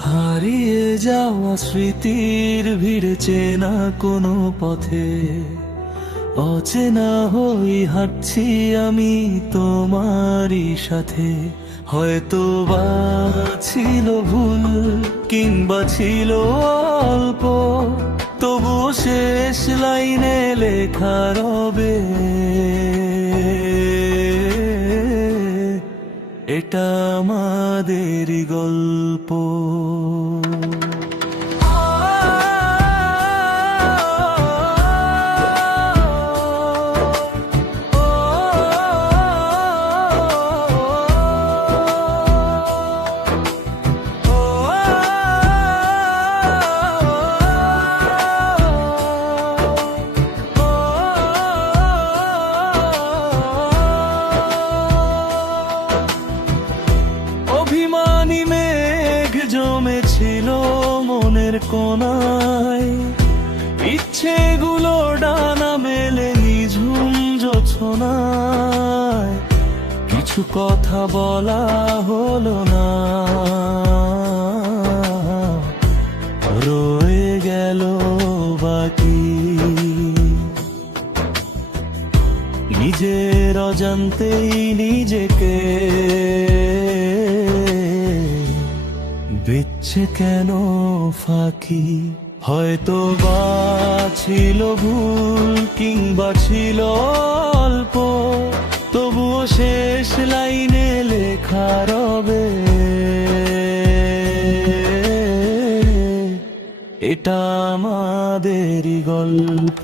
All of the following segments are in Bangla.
হারিয়ে যাওয়া স্মৃতির ভিড়ে চেনা কোনো পথে অচেনা হই হাঁটছি আমি তোমারই সাথে। হয়তো বা ছিল ভুল কিংবা ছিল অল্প, তবুও শেষ লাইনে লেখা রবে এটা আমাদেরই গল্প। অভিমানী মেঘ জমেছিল মনের কোনায়, ইচ্ছেগুলো ডানা মেলে নিঝুম জোছনায়। কিছু কথা বলা হলো না, রয়ে গেল বাকি। নিজের অজান্তেই নিজেকে দিচ্ছে কেন ফাঁকি। হয়তো বা ছিল ভুল কিংবা ছিল অল্প, তবুও শেষ লাইনে লেখা রবে এটা আমাদেরই গল্প।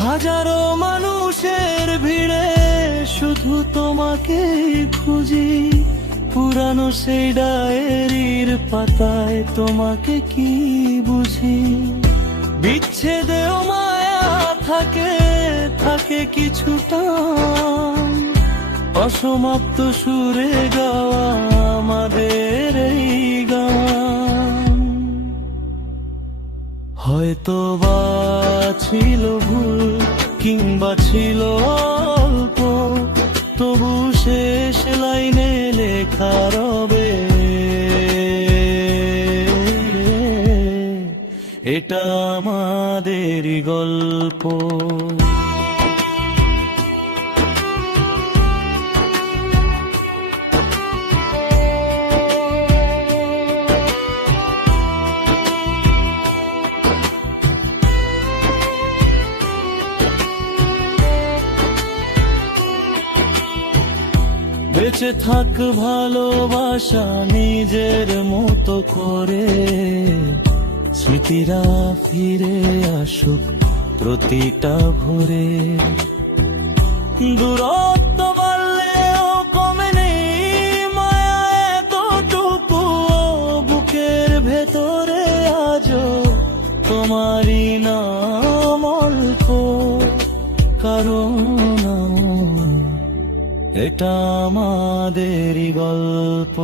হাজারো মানুষের ভিড়ে শুধু তোমাকেই খুঁজি, পুরানো সেই ডায়েরির পাতায় তোমাকে কি বুঝি। বিচ্ছেদেও মায়া থাকে, থাকে কিছুটা অসমাপ্ত সুরে গাওয়া আমাদের এই গান। হয়তো বা ছিল ভুল কিংবা ছিল অল্প, তবু শেষ লাইনে লেখা রবে এটা আমাদেরই গল্প। বেঁচে থাক ভালোবাসা নিজের মতো করে, স্মৃতিরা ফিরে আসুক প্রতিটা ভোরে। দূরত্ব বাড়লেও কমেনি মায়া এতটুকু, বুকের ভেতরে আজও তোমারই নাম অল্প। কারণ এটা আমাদেরই গল্প।